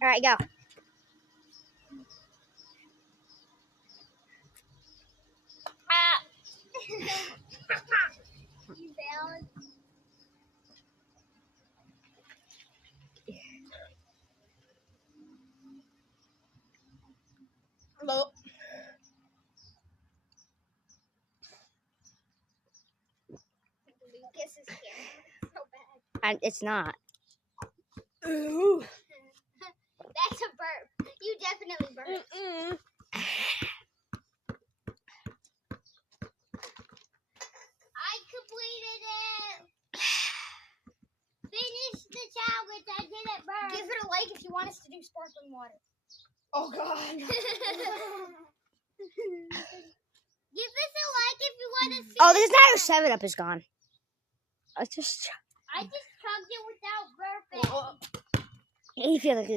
All right, go. You failed. Hello. Lucas is scared so bad. And it's not. Ooh. That's a burp. You definitely burped. I completed it. Finish the challenge. I didn't burp. Give it a like if you want us to do sparkling water. Oh God. Give us a like if you want to see. Oh, this entire 7-Up is gone. I just chugged it without burping. You feel like this.